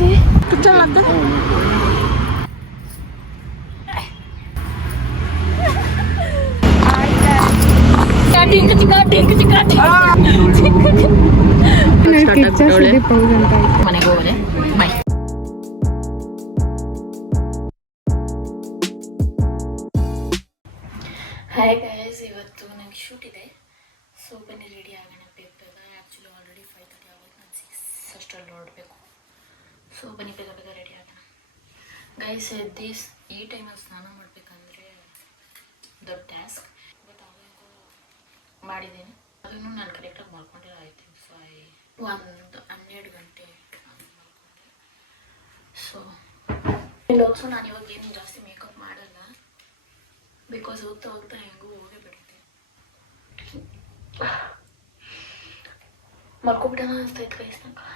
ಆಗ್ತೈತಿ ಚಲ್ಲ ಮನೆಗೆ ಹೋಗೋದೆ ಬಾಯ್. ಹಾಯ್ ಗೈಸ್, ಇವತ್ತು ನಂಗೆ ಶೂಟ್ ಇದೆ. ಸೊ ಬನ್ನಿ ರೆಡಿ ಆಗೋಣ ಬೇಗ. ಆ್ಯಕ್ಚುಲಿ ಆಲ್ರೆಡಿ 5:30 ಆಗೋದು. ನಾನು 6 ಅಷ್ಟರಲ್ಲಿ ಹೊರಡಬೇಕು. ಸೊ ಬನ್ನಿ ಬೇಗ ರೆಡಿ ಆಗೋಣ ಗೈಸ್. ಈ ಟೈಮಲ್ಲಿ ಸ್ನಾನ ಮಾಡಬೇಕಂದ್ರೆ ದೊಡ್ಡ ಟಾಸ್ಕ್. ಬಟ್ ಅವಾಗೂ ಮಾಡಿದ್ದೀನಿ. ಅದನ್ನು ನಾನು ಕರೆಕ್ಟಾಗಿ ಮಾಡ್ಕೊಂಡಿಲ್ಲ. ಐ ಥಿಂಕ್ ಸೊ 12 ಗಂಟೆ ಮಾಡ್ಕೊಂಡೆ. ಸೊ ಆಲ್ಸೋ ನಾನು ಇವಾಗ ಏನು ಜಾಸ್ತಿ ಮೇಕಪ್ ಮಾಡಲ್ಲ, ಬಿಕಾಸ್ ಹೋಗ್ತಾ ಹೆಂಗೂ ಹೋಗೇ ಬಿಡುತ್ತೆ. ಮರ್ಕೊಬಿಡೋಣ ಅಂತ ಇತ್ತು ಗೈಸ್ ನಂಗೆ.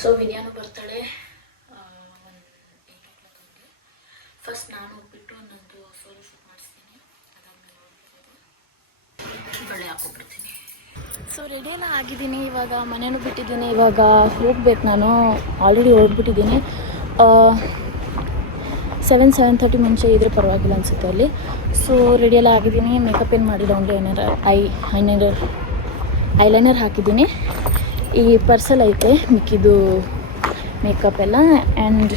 ಸೊ ವಿದ್ಯಾನು ಬರ್ತಾಳೆ ಒಂದು 8 o'clock. ಫಸ್ಟ್ ನಾನು ಹೋಗ್ಬಿಟ್ಟು ನಂದು ಸೋಲೋ ಶೂಟ್ ಮಾಡಿಸ್ತೀನಿ. ಅದಾದ್ಮೇಲೆ ಬಳೆ ಹಾಕೊಬಿಡ್ತೀನಿ. ಸೊ ರೆಡಿ ಎಲ್ಲ ಆಗಿದ್ದೀನಿ. ಇವಾಗ ಮನೇನೂ ಬಿಟ್ಟಿದ್ದೀನಿ. ಇವಾಗ ಹೋಗ್ಬೇಕು. ನಾನು ಆಲ್ರೆಡಿ ಹೊರಡ್ಬಿಟ್ಟಿದ್ದೀನಿ. 7:30 ಮುಂಚೆ ಇದ್ರೆ ಪರವಾಗಿಲ್ಲ ಅನಿಸುತ್ತೆ ಅಲ್ಲಿ. ಸೊ ರೆಡಿ ಎಲ್ಲ ಆಗಿದ್ದೀನಿ. ಮೇಕಪ್ ಏನು ಮಾಡಿಲ್ಲ, ಓನ್ಲಿ ಐಲೈನರ್ ಹಾಕಿದ್ದೀನಿ. ಈ ಪರ್ಸಲ್ ಐತೆ ಮಿಕ್ಕಿದ್ದು ಮೇಕಪ್ ಎಲ್ಲ. ಆ್ಯಂಡ್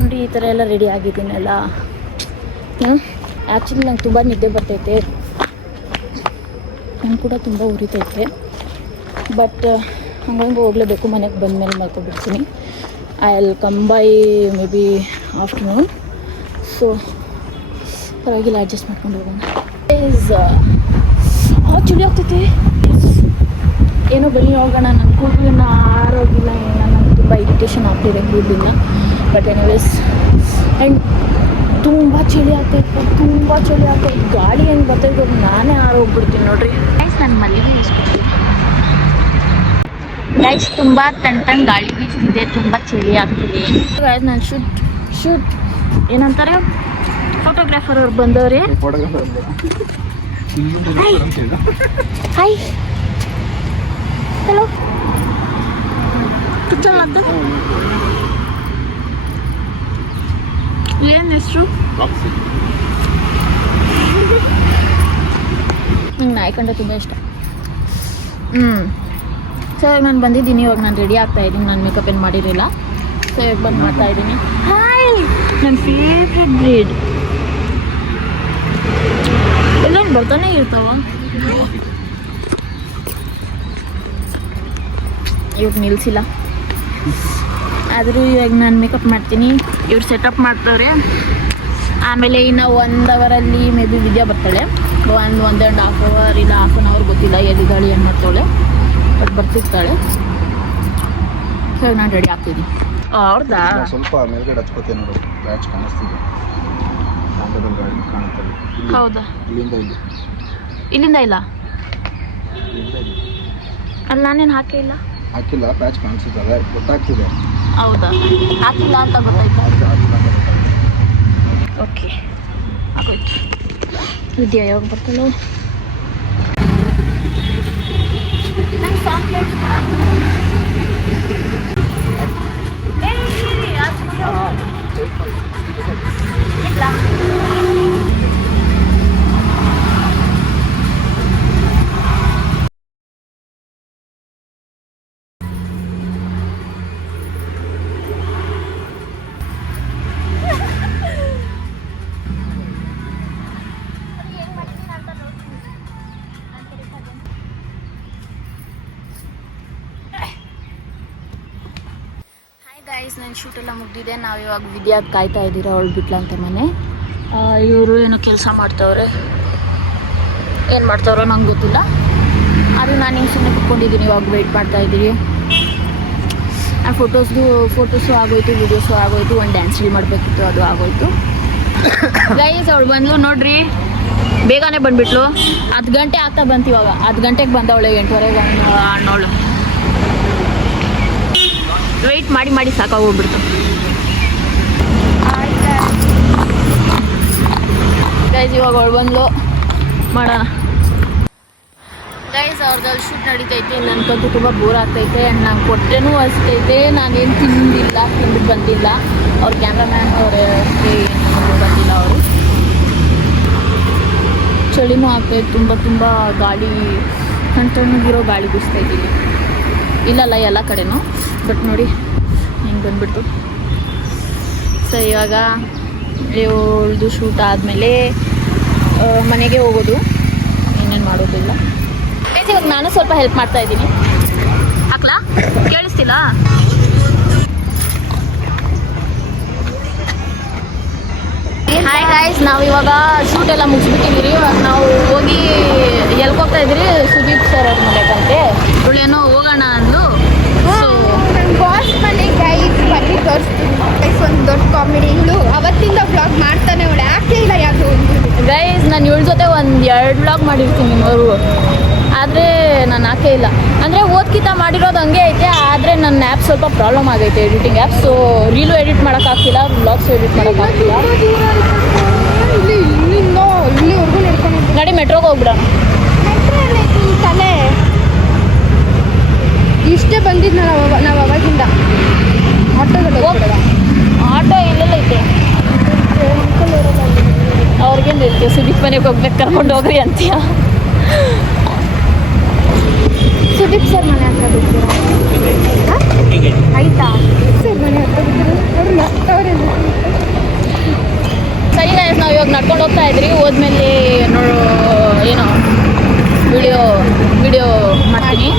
ನೋಡಿ ಈ ಥರ ಎಲ್ಲ ರೆಡಿ ಆಗಿದ್ದೀನಲ್ಲ. ಆ್ಯಕ್ಚುಲಿ ನಂಗೆ ತುಂಬ ನಿದ್ದೆ ಬರ್ತೈತೆ. ನಾನು ಕೂಡ ತುಂಬ ಉರಿತೈತೆ. ಬಟ್ ಹಂಗಂಗೆ ಹೋಗಲೇಬೇಕು. ಮನೆಗೆ ಬಂದಮೇಲೆ ಮಲ್ಕೊಬಿಡ್ತೀನಿ. I will come by maybe afternoon. So ಪರವಾಗಿಲ್ಲ, ಅಡ್ಜಸ್ಟ್ ಮಾಡ್ಕೊಂಡು ಹೋಗೋಣ. ಚಳಿ ಆಗ್ತೈತಿ. ಏನೋ ಬನ್ನಿ ಹೋಗೋಣ. ನನ್ನ ಕೂದಲನ್ನ ಆರೋಗಿಲ್ಲ, ನನಗೆ ತುಂಬ ಇರಿಟೇಷನ್ ಆಗ್ತಿದೆ ಕೂದಲಿನ. ಬಟ್ ಎನಿವೇಸ್, ಆ್ಯಂಡ್ ತುಂಬ ಚಳಿ ಆಗ್ತೈತೆ. ಗಾಳಿ ಹೆಂಗೆ ಬರ್ತೈತೆ ನಾನೇ ಆರೋಗ್ಬಿಡ್ತೀನಿ ನೋಡ್ರಿ ಗೈಸ್. ನನ್ನ ಮಲ್ಲಿಗೆ ಇಸ್ಕೊಡ್ತೀನಿ ಗೈಸ್. ತುಂಬ ತಣ್ಣ ಗಾಳಿ ಬೀಸ್ತಿದೆ, ತುಂಬ ಚಳಿ ಆಗ್ತಿದೆ ಗೈಸ್. ನಾನು ಶೂಟ್ ಏನಂತಾರೆ, ಫೋಟೋಗ್ರಾಫರ್ ಅವ್ರು ಬಂದವ್ರೆ. Hi, hello. ಏನು ಹೆಸರು? ನಂಗೆ ನಾಯಿ ಕಂಡ ತುಂಬ ಇಷ್ಟ. ಸೊ ಇವಾಗ ನಾನು ಬಂದಿದ್ದೀನಿ. ಇವಾಗ ನಾನು ರೆಡಿ ಆಗ್ತಾ ಇದ್ದೀನಿ. ನಾನು ಮೇಕಪ್ ಏನು ಮಾಡಿರಲಿಲ್ಲ. ಸೊ ಇವಾಗ ಬಂದು ಮಾಡ್ತಾ ಇದ್ದೀನಿ. ಹಾಯ್, ನನ್ನ ಫೇವ್ರೆಟ್ ಬ್ರೀಡ್. ಎಲ್ಲ ಬರ್ತಾನೆ ಇರ್ತಾವ. ಇವ್ರು ನಿಲ್ಸಿಲ್ಲ. ಆದರೂ ಇವಾಗ ನಾನು ಮೇಕಪ್ ಮಾಡ್ತೀನಿ. ಇವ್ರು ಸೆಟಪ್ ಮಾಡ್ತವ್ರೆ. ಆಮೇಲೆ ಇನ್ನು 1 ಅವರಲ್ಲಿ ಮೇ ಬಿ ವಿದ್ಯಾ ಬರ್ತಾಳೆ. 1.5 hour ಇಲ್ಲ 1/2 hour ಗೊತ್ತಿಲ್ಲ ಎಲ್ಲಿದ್ದಾಳೆ, ಏನು ಮಾಡ್ತಾಳೆ. ಬಟ್ ಬರ್ತಿರ್ತಾಳೆ. ಸೊ ನಾನು ರೆಡಿ ಆಗ್ತೀನಿ. ಅವ್ರದಾ ಸ್ವಲ್ಪ ಮೇಲ್ಗಡೆ ಹಚ್ಕೋತೀನಿ ನೋಡು, ಬ್ಯಾಚ್ ಕಾಣಿಸ್ತಿದೆ. ಹೌದಾ? ಇಲ್ಲಿಂದ ಇಲ್ಲ ಅಲ್ಲಿ ನಾನೇನು ಹಾಕಿಲ್ಲ. ಬ್ಯಾಚ್ ಕಾಣಿಸ್ತಿದ್ದಾವೆ, ಗೊತ್ತಾಗ್ತಿದೆ. ಹೌದಾ? ಹಾಕಿಲ್ಲ ಅಂತ ಗೊತ್ತಾಯ್ತು. ಓಕೆ, ಆಗೋಯ್ತು. ವಿದ್ಯಾ ಯಾವಾಗ ಬರ್ತಾಳೋ? ಗೈಸ್, ನನ್ನ ಶೂಟೆಲ್ಲ ಮುಗಿದಿದೆ. ನಾವು ಇವಾಗ ವಿದ್ಯಾದ ಕಾಯ್ತಾ ಇದ್ದೀರಾ, ಅವಳು ಬಿಟ್ಲಂತೆ ಮನೆ. ಇವರು ಏನೋ ಕೆಲಸ ಮಾಡ್ತವ್ರೆ. ಏನು ಮಾಡ್ತಾವ್ರೋ ನಂಗೆ ಗೊತ್ತಿಲ್ಲ. ಅದು ನಾನು ಹಿಂಗೆ ಸುಮ್ಮನೆ ಕುತ್ಕೊಂಡಿದ್ದೀನಿ. ಇವಾಗ ವೆಯ್ಟ್ ಮಾಡ್ತಾ ಇದ್ದೀವಿ. ಫೋಟೋಸು ಆಗೋಯ್ತು, ವೀಡಿಯೋಸು ಆಗೋಯ್ತು. ಒಂದು ಡ್ಯಾನ್ಸ್ ರೀಲ್ ಮಾಡಬೇಕಿತ್ತು, ಅದು ಆಗೋಯ್ತು. ಗೈಸ್ ಅವಳು ಬಂದ್ಲು ನೋಡ್ರಿ, ಬೇಗನೆ ಬಂದುಬಿಟ್ಲು. 10 ಗಂಟೆ ಆಗ್ತಾ ಬಂತು. ಇವಾಗ 10 ಗಂಟೆಗೆ ಬಂದವಳೆ. 8:30 ಅನ್ನೋಳು. ವೆಯ್ಟ್ ಮಾಡಿ ಸಾಕಾಗೋಗ್ಬಿಡ್ತು. ಗೈಸ್ ಇವಾಗ ಅವಳು ಬಂದ್ಲು, ಮಾಡೋಣ. ಗೈಸ್ ಅವ್ರದ್ದು ಶೂಟ್ ನಡೀತೈತೆ. ನನಗಂತೂ ತುಂಬ ಬೋರ್ ಆಗ್ತೈತೆ ಆ್ಯಂಡ್ ನಂಗೆ ಹೊಟ್ಟೆನೂ ಹಸಿತೈತೆ. ನಾನೇನು ತಿಂದಿಲ್ಲ, ತಿಂದು ಬಂದಿಲ್ಲ. ಅವ್ರ ಕ್ಯಾಮ್ರಾಮ್ಯಾನ್ ಅವರೇ ಬಂದಿಲ್ಲ. ಅವರು ಚಳಿನೂ ಆಗ್ತೈತೆ, ತುಂಬ ಗಾಳಿ ಕಣ್ತಣ್ಣಗಿರೋ ಗಾಳಿ ಬೀಸ್ತೈತಿಲ್ಲಿ. ಇಲ್ಲಲ್ಲ ಎಲ್ಲ ಕಡೆನೂ, ಬಟ್ ನೋಡಿ ಹಿಂಗೆ ಬಂದ್ಬಿಡ್ತು. ಸೊ ಇವಾಗ ಇವಳ್ದು ಶೂಟ್ ಆದಮೇಲೆ ಮನೆಗೆ ಹೋಗೋದು, ಏನೇನು ಮಾಡೋದಿಲ್ಲ. ಇವಾಗ ನಾನು ಸ್ವಲ್ಪ ಹೆಲ್ಪ್ ಮಾಡ್ತಾ ಇದ್ದೀನಿ. ಹಾಕ್ಲಾ? ಕೇಳಿಸ್ತಿಲ್ಲ? ಹಾಯ್ ಗಾಯ್ಸ್, ನಾವು ಇವಾಗ ಶೂಟ್ ಎಲ್ಲ ಮುಗಿಸ್ಬಿಟ್ಟಿದ್ದೀರಿ. ಇವಾಗ ನಾವು ಹೋಗಿ ಎಲ್ಗೆ ಹೋಗ್ತಾ ಇದ್ದೀರಿ? ಸುದೀಪ್ ಸರ್ ಅವ್ರ ಮನೆಗಂತೆ. ಇವಳೇನೋ ಹೋಗೋಣ ಅಂದು. ಬಾಸ್ ಮನೆ ಗೈಸ್ ಬನ್ನಿ ತೋರಿಸ್ತೀನಿ. ಒಂದು ದೊಡ್ಡ ಕಾಮಿಡಿ. ಇವಳು ಅವತ್ತಿಂದ ವ್ಲಾಗ್ ಮಾಡ್ತಾನೆ, ಅವಳು ಯಾಕೆ ಇಲ್ಲ ಯಾಕೆ ಗೈಸ್ ನಾನು ಇವಳ ಜೊತೆ 1-2 ವ್ಲಾಗ್ ಮಾಡಿರ್ತೀನಿ ಅವರು, ಆದರೆ ನಾನು ಹಾಕೇ ಇಲ್ಲ. ಅಂದರೆ ಓದ್ಕಿತ ಮಾಡಿರೋದು ಹಂಗೆ ಐತೆ, ಆದರೆ ನನ್ನ ಆ್ಯಪ್ ಸ್ವಲ್ಪ ಪ್ರಾಬ್ಲಮ್ ಆಗೈತೆ, editing app. So reel edit ಮಾಡೋಕ್ಕಾಗ್ತಿಲ್ಲ, ವ್ಲಾಗ್ಸು ಎಡಿಟ್ ಮಾಡೋಕ್ಕಾಗ್ತಿಲ್ಲ. ಇಲ್ಲಿವರೆಗೂ ನಡ್ಕೊಂಡು ಗಾಡಿ ಮೆಟ್ರೋಗೆ ಹೋಗ್ಬಿಡೋಣ. ತಲೆ ಇಷ್ಟೇ ಬಂದಿದ್ದು ನಾವು ಅವಾಗಿಂದ ಆಟೋದಲ್ಲಿ ಹೋಗ್ಬಿಡೋಣ. ಆಟೋ ಇಲ್ಲೆಲ್ಲ ಐತೆ, ಅವ್ರಿಗೇನು ಇರುತ್ತೆ, ಸುದೀಪ್ ಮನೆಗೆ ಹೋಗ್ಬೇಕು ಕರ್ಕೊಂಡು ಹೋಗ್ರಿ ಅಂತೀಯ. ಸುದೀಪ್ ಸರ್ ಮನೆ ಹತ್ರ ಬಿಡ್ತೀರಾ? ಆಯ್ತಾ? ಸರ್ ಮನೆ ಹತ್ರ ಬಿಡ್ತೀರಾ? ಅವ್ರು ನಗ್ತವ್ರೆ. ಸರಿ ಗೈಸ್, ನಾವು ಇವಾಗ ನಡ್ಕೊಂಡು ಹೋಗ್ತಾ ಇದ್ರಿ. ಹೋದ್ಮೇಲೆ ಏನೋ ವಿಡಿಯೋ ಮಾಡ್ತೀನಿ.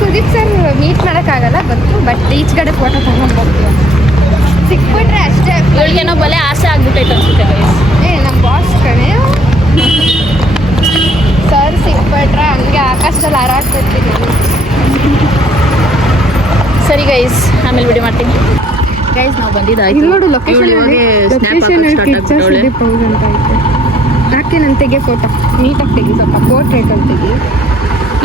ಸುದೀಪ್ ಸರ್ ಮೀಟ್ ಮಾಡೋಕ್ಕಾಗಲ್ಲ ಗೊತ್ತು, ಬಟ್ ಈಚ್ ಕಡೆ ಫೋಟೋ ತಗೊಂಡು ಹೋಗ್ತೀವಿ. ಸಿಕ್ಬಿಟ್ರೆ ಅಷ್ಟೇ. ಇವಳಿಗೇನೋ ಬಲೆ ಆಸೆ ಆಗ್ಬಿಟ್ಟೈತೆ ಅನ್ಸುತ್ತೆ ಗೈಸ್. ನಮ್ಮ ಬಾಸ್ ಕಣೆ ಸರ್ ಸಿಕ್ಬಿಟ್ರೆ ಹಂಗೆ ಆಕಾಶದಲ್ಲಿ ಹಾರಾಡ್ತಿರ್ತೀನಿ. ಸರಿ ಗೈಸ್, ಆಮೇಲೆ ವಿಡಿಯೋ ಮಾಡ್ತೀನಿ. ಗೈಸ್ ನಾವು ಬಂದಿದ್ದಾಯ್ತು. ಇಲ್ಲಿ ನೋಡು ಲೊಕೇಶನ್ ಸುದೀಪ್ ಹೌಸ್ ಅಂತ ಐತೆ. ಯಾಕೆ ನಾನು ತೆಗೆ ಫೋಟೋ ನೀಟಾಗಿ ತೆಗಿ, ಸ್ವಲ್ಪ ಪೋರ್ಟ್ರೇಟಲ್ಲಿ ತೆಗಿ.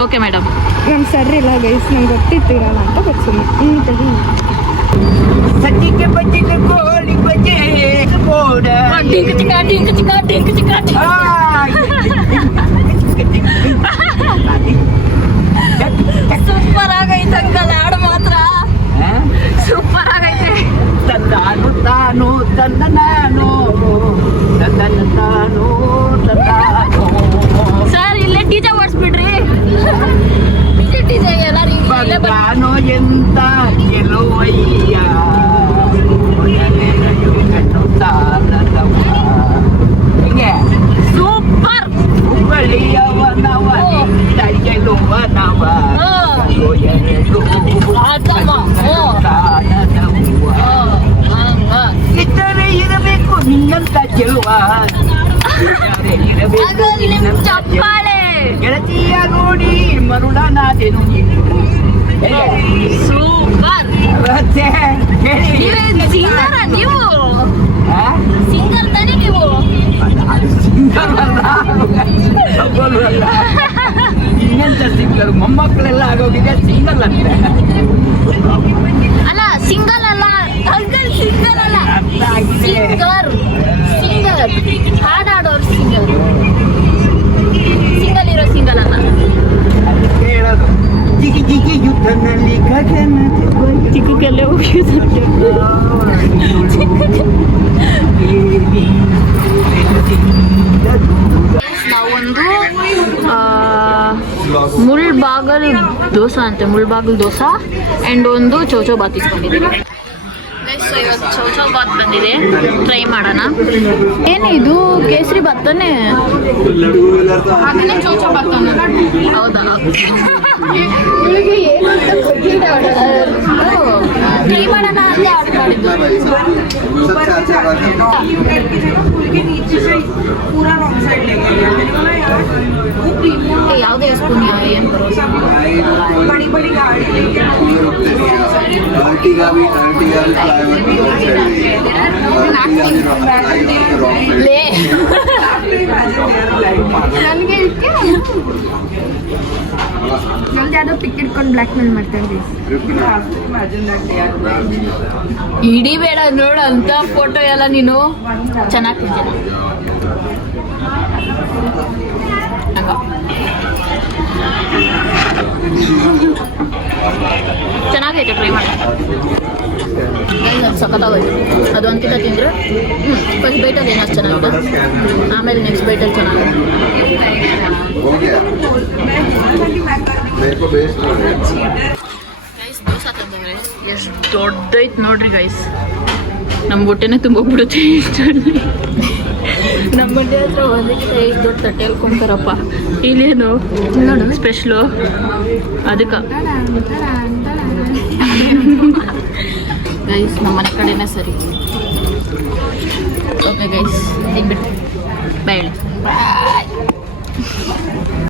Okay madam. ನಮ್ಮ ಸರ್ ಇಲ್ಲ ಗೈಸ್, ನಂಗೆ ಗೊತ್ತಿತ್ತು ಇರಲ್ಲ ಅಂತ ಗೊತ್ತು. ನೀಟಾಗಿ ಸಜ್ಜಿಗೆ ಬಜ್ಜಿಗೆ ಕೋಳಿ ಬಜ್ಜಿ ಬೋಡ ಸೂಪರ್ ಆಗೈತೆ ಅಂಕಲ್, ಹಾಡು ಮಾತ್ರ ಸೂಪರ್ ಆಗೈತೆ. ತಂದಾನು ತಾನು ತಂದ ನಾನು ತಂದನ ತಾನು ತಂದಾನು. ಸರ್ ಇಲ್ಲೇ ಡಿಜೆ ಓಡಿಸ್ಬಿಡ್ರಿ. ಡಿಜೆ ಎಲ್ಲರೂ ಬಂದಾನು ಎಂತ ಗೆಲುವಯ್ಯ ಕಣ್ಣು ತಾನದವ. ಹೆಂಗೆ ಸೂಪರ್. ಹುಬ್ಬಳ್ಳಿಯವನವ ಗೆಲುವನವ ಇದ್ದರೆ ಇರಬೇಕು ನಿನ್ನಂತ ಗೆಲುವ, ಇರಬೇಕು ನಿನ್ನಂತ ಚಪ್ಪಾಳೆ. ಗೆಳತಿಯ ನೋಡಿ ಮರುಡನಾದೆನು. ಸೂಪರ್. ಮತ್ತೆ ಹೇಳಿ, ಸಿಂಗರ ನೀವು? ಸಿಂಗರ್ ತಾನೇ ನೀವು? ಇನ್ನೆಂತ ಸಿಂಗಲ್, ಮೊಮ್ಮಕ್ಕಳೆಲ್ಲ ಆಗೋಗಿಗೆ ಸಿಂಗಲ್ ಅಂತೆ. ಅಲ್ಲ ಸಿಂಗಲ್ ಅಲ್ಲ ಅಂಕಲ್, ಸಿಂಗಲ್ ಅಲ್ಲ, ಸಿಂಗರ್. ಸಿಂಗರ್ ಹಾಡಾಡೋರು ಸಿಂಗರ್, ಸಿಂಗಲ್ ಇರೋ ಸಿಂಗಲ್ ಅಲ್ಲ. ಹೇಳೋದು ಜಿಗಿ ಜಿಗಿ ಯುದ್ಧನಲ್ಲಿ ಗಗನ ಚಿಕ್ಕಕ್ಕೆಲ್ಲೇ ಹೋಗಿದ್ದಾರೆ. ನಾವೊಂದು ಮುಳ್ಬಾಗಲ್ ದೋಸೆ ಅಂತೆ, ಮುಳ್ಬಾಗಲ್ ದೋಸೆ ಆ್ಯಂಡ್ ಒಂದು ಚೌಚೌ ಬಾತ್ ಇಸ್ಕೊಂಡಿದ್ದೀವಿ. ಸೊ ಇವತ್ತು ಚೌಚೌ ಬಾತ್ ಬಂದಿದೆ, ಟ್ರೈ ಮಾಡೋಣ. ಏನು ಇದು ಕೇಸರಿ ಬಾತ್ ತಾನೆ? ಅದನ್ನೇ ಚೌಚೌ ಬಾತ್ ಅನ್ನೋದು. ಹೌದಾ? ಟ್ರೈ ಮಾಡೋಣ ಅಂತ ಆರ್ಡರ್ ಮಾಡಿದ್ದು. ಯಾವುದೇ ಸ್ಪೂನ್ ಏನು ನನಗೆ ನಮ್ದು ಯಾವುದೋ ಪಿಕ್ ಇಟ್ಕೊಂಡು ಬ್ಲ್ಯಾಕ್ ಮೇಲ್ ಮಾಡ್ತಾರೆ. ಇಡೀ ಬೇಡ ನೋಡು ಅಂತ ಫೋಟೋ ಎಲ್ಲ ನೀನು ಚೆನ್ನಾಗಿ ತಿಂತೀನಿ. ಚೆನ್ನಾಗೈತೆ ಟ್ರೈ ಮಾಡಿ ಸಖತ್ತಾಗೈತೆ ಅದು ಅಂಕಿತ ತಿಂದರೆ ಫಸ್ಟ್ ಬೈಟಲ್ಲಿ ಏನಾದ್ರು ಚೆನ್ನಾಗಿದೆ ಆಮೇಲೆ ನೆಕ್ಸ್ಟ್ ಬೈಟಲ್ಲಿ ಚೆನ್ನಾಗಿದೆ ಗೈಸ್ ದೋಸೆ ತಂದವ್ರೆ ಎಷ್ಟು ದೊಡ್ಡೈತೆ ನೋಡ್ರಿ ಗೈಸ್ ನಮ್ಮ ಹೊಟ್ಟೆನೇ ತುಂಬೋಗ್ಬಿಡುತ್ತೆ ಇಷ್ಟು ನಮ್ಮ ಮಂಡ್ಯ ಹತ್ರ ಒಂದಕ್ಕಿಂತ ಎಷ್ಟು ದೊಡ್ಡ ತಟ್ಟೆ ಹೇಳ್ಕೊಂತಾರಪ್ಪ ಇಲ್ಲೇನು ನೋಡು ಸ್ಪೆಷಲು ಅದಕ್ಕೆ ಗೈಸ್ ನಮ್ಮ ಮನೆ ಕಡೆನೇ ಸರಿ ಓಕೆ ಗೈಸ್ ತಿನ್ಬಿಟ್ಟು ಬಾಯ್